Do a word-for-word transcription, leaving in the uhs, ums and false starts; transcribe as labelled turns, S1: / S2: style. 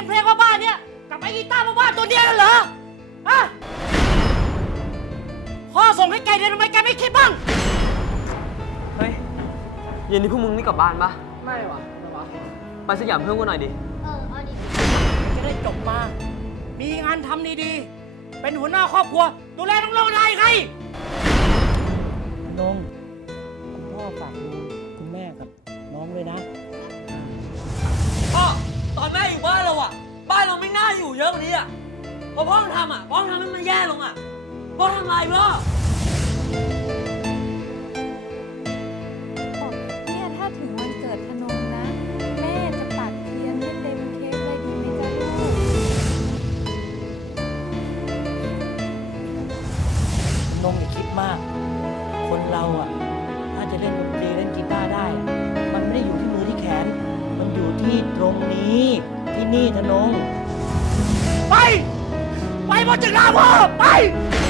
S1: ยนเพลงบ้าๆเนี่ยกับไอ้กีตาร์บ้าๆตัวเนี้ยเหรอฮะพ่อส่งให้แกเรียนทำไมแกไม่คิดบ้าง
S2: เฮ้ยเย็นนี้พวกมึงไม่กลับบ้านปะ
S1: ไม่วะไม่วะ
S2: ไปสยามเพื่อนกูหน่อยดิ
S3: เออเอาดิ
S1: จะได้จบมา มีงานทำดีๆ เป็นหัวหน้าครอบครัว ดูแลน้องๆได้ไงนงคุณพ่อฝากดูคุณแม่กับน้องเลยนะ
S2: พ่อ ตอนแม่อยู่บ้านเราอะบ้านเราไม่น่าอยู่เยอะกว่านี้อะพอพ่อทำอะพ่อทำให้มันแย่ลงอะพ่อทำอะไรพ่อ
S4: เนี่ยถ้าถึงวันเกิดธนงนะ แม่จะปักเทียนให้เต็มเค้กเลยดีไหมจ๊ะลูก
S1: นงอย่าคิดมาก คนเราอ่ะ ถ้าจะเล่นดนตรีเล่นกีตาร์ได้อะมันไม่ได้อยู่ที่มือที่แขน มันอยู่ที่ตรงนี้ ที่นี่ธนง ไป ไปหมดจากหน้าพ่อ ไป